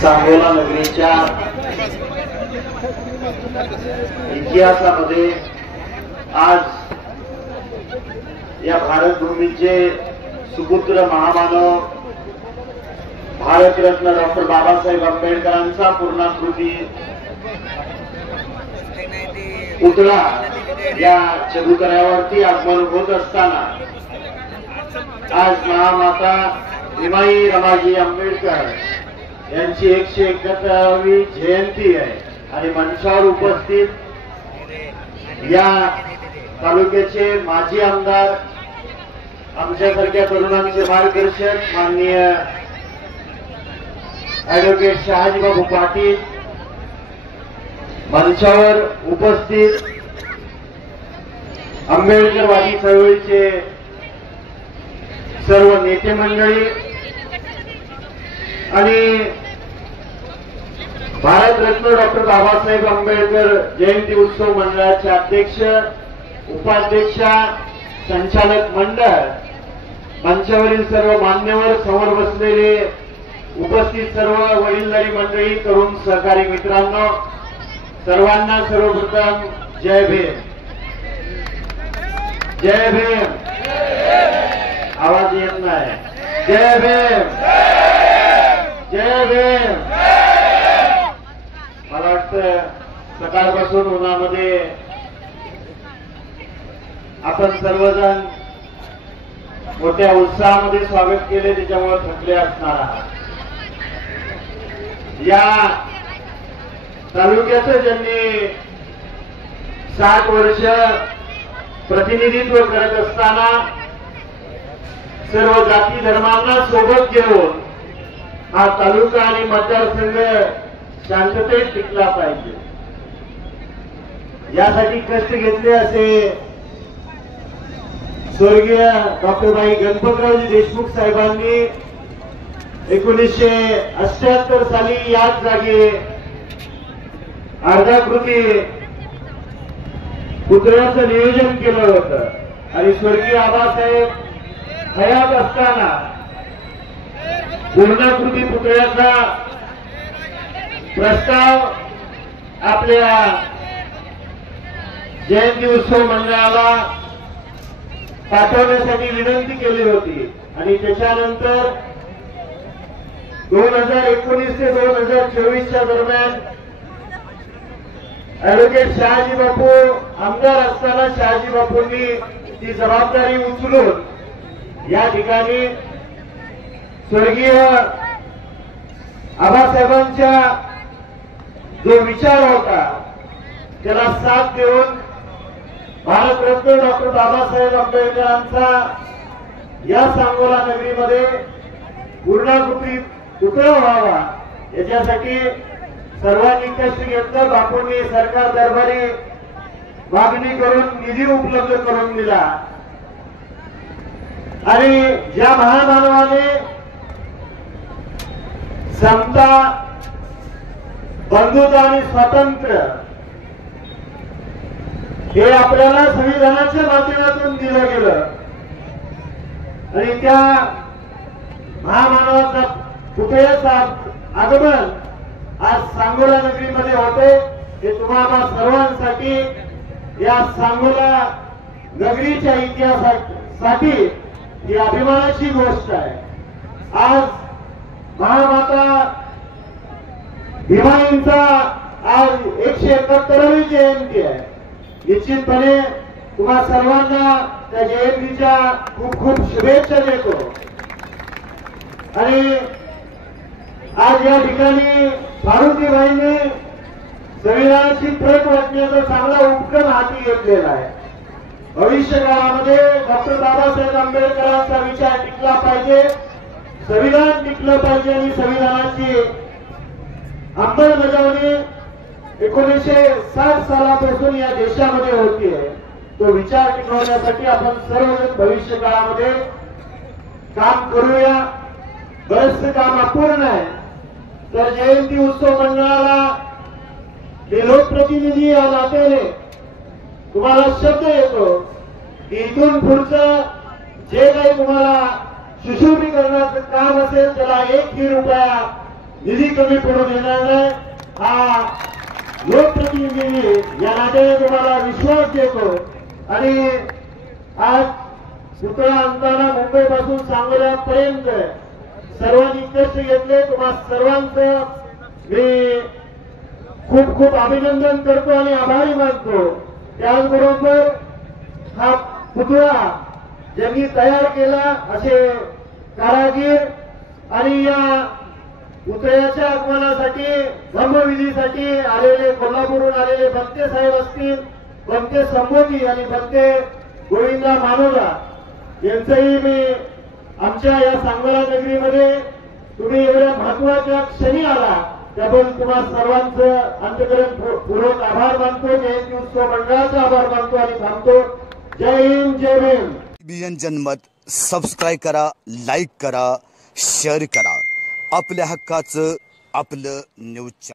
सांगोला नगरीच्या इतिहासामध्ये आज या भारतभूमीचे सुपुत्र महामानव भारतरत्न डॉक्टर बाबासाहेब आंबेडकरांचा पूर्णाकृती पुतळा या चबुतऱ्यावरती आगमन होत असताना आज महामाता भीमाई रमाजी आंबेडकर यांची 171वी जयंती आहे आणि मंचावर उपस्थित या तालुक्याचे माजी आमदार आमच्यासारख्या तरुणांचे मार्गदर्शक माननीय ऍडव्होकेट शहाजीबाबू पाटील, मंचावर उपस्थित आंबेडकरवादी चळवळीचे सर्व नेते मंडळी आणि भारतरत्न डॉक्टर बाबासाहेब आंबेडकर जयंती उत्सव मंडळाचे अध्यक्ष, उपाध्यक्षा, संचालक मंडळ, मंचावरील सर्व मान्यवर, समोर बसलेले उपस्थित सर्व वडीलधारी मंडळी, तरुण सहकारी मित्रांनो, सर्वांना सर्वप्रथम जय भीम. जय भीम. आवाज येत नाही. जय भीम. जय भीम. मला वाटतं सकाळपासून उन्हामध्ये आपण सर्वजण मोठ्या उत्साहामध्ये स्वागत केले, त्याच्यामुळे थकले असणार आहात. या तालुक्याचं ज्यांनी 60 वर्ष प्रतिनिधित्व करत असताना सर्व जाती धर्मांना सोबत घेऊन हा तालुका आणि मतदारसंघ शांततेत टिकला पाहिजे यासाठी कष्ट घेतले असे स्वर्गीय डॉक्टर बाई गणपतरावजी देशमुख साहेबांनी 1978 साली याच जागी अर्धाकृती पुतळ्याचं नियोजन केलं होतं आणि स्वर्गीय आबासाहेब हयात असताना पूर्णाकृती पुतळ्याचा प्रस्ताव आपल्या जयंती उत्सव मंडळाला पाठवण्यासाठी विनंती केली होती आणि त्याच्यानंतर 2019 ते 2024च्या दरम्यान ऍडव्होकेट शहाजी बापू आमदार असताना शहाजी बापूंनी ती जबाबदारी उचलून या ठिकाणी स्वर्गीय आबासाहेबांच्या जो विचार होता त्याला साथ देऊन भारतरत्न डॉक्टर बाबासाहेब आंबेडकरांचा या सांगोला नगरीमध्ये पूर्णाकृती पुतळा व्हावा याच्यासाठी सर्वांनी कष्ट घेतलं. बापूंनी सरकार दरबारी मागणी करून निधी उपलब्ध करून दिला आणि ज्या महामानवाने समता, बंधुता आणि स्वातंत्र्य हे आपल्याला संविधानाच्या माध्यमातून दिलं गेलं आणि त्या महामानवाचा पुतळ्याचा आगमन आज सांगोला नगरीमध्ये होते. हे तुम्हाला सर्वांसाठी या सांगोला नगरीच्या इतिहासासाठी ही अभिमानाची गोष्ट आहे. आज महामाता भीमाईंचा आज 171वी जयंती आहे. निश्चितपणे तुम्हा सर्वांना त्या जयंतीच्या खूप खूप शुभेच्छा देतो आणि आज या ठिकाणी मारुतीबाईंनी संविधानाची प्रत वाचण्याचा चांगला उपक्रम हाती घेतलेला आहे. भविष्य काळामध्ये डॉक्टर बाबासाहेब आंबेडकरांचा विचार टिकला पाहिजे, संविधान टिकलं पाहिजे आणि संविधानाची अंमलबजावणी 1960 सालापासून या देशामध्ये होतीये. तो विचार टिकवण्यासाठी आपण सर्वजण भविष्य काळामध्ये काम करूया. बरंचसं काम अपूर्ण आहे. तर जयंती उत्सव मंडळाला लोकप्रतिनिधी या नात्याने तुम्हाला शब्द येतो की इथून पुढचं जे काही तुम्हाला सुशोभीकरणाचं काम असेल त्याला 1 रुपया निधी कमी पडू देणार नाही हा लोकप्रतिनिधी या नात्याने तुम्हाला विश्वास देतो। आणि आज पुतळा आणताना मुंबईपासून सांगोल्यापर्यंत सर्वांनी कष्ट घेतले, तुम्हा सर्वांचं मी खूप खूप अभिनंदन करतो आणि आभारी मानतो। त्याचबरोबर हा पुतळा ज्यांनी तयार केला असे कारागीर आणि या पुतळ्याच्या आगमनासाठी ब्रह्मविधीसाठी आलेले कोल्हापूरहून आलेले भक्ते साहेब असतील, भक्ते संबोधी आणि भक्ते गोविंदा मानोरा यांचंही मी आमच्या या सांगोला नगरीमध्ये तुम्ही एवढ्या महत्वाच्या क्षणी आला त्याबद्दल तुम्हा सर्वांचं अंतःकरणपूर्वक आभार मानतो। जयंती उत्सव मंडळाचा आभार मानतो आणि थांबतो। जय हिंद जय भीम। TVN जनमत सबस्क्राईब करा, लाईक करा, शेअर करा। आपल्या हक्काचं आपलं न्यूज।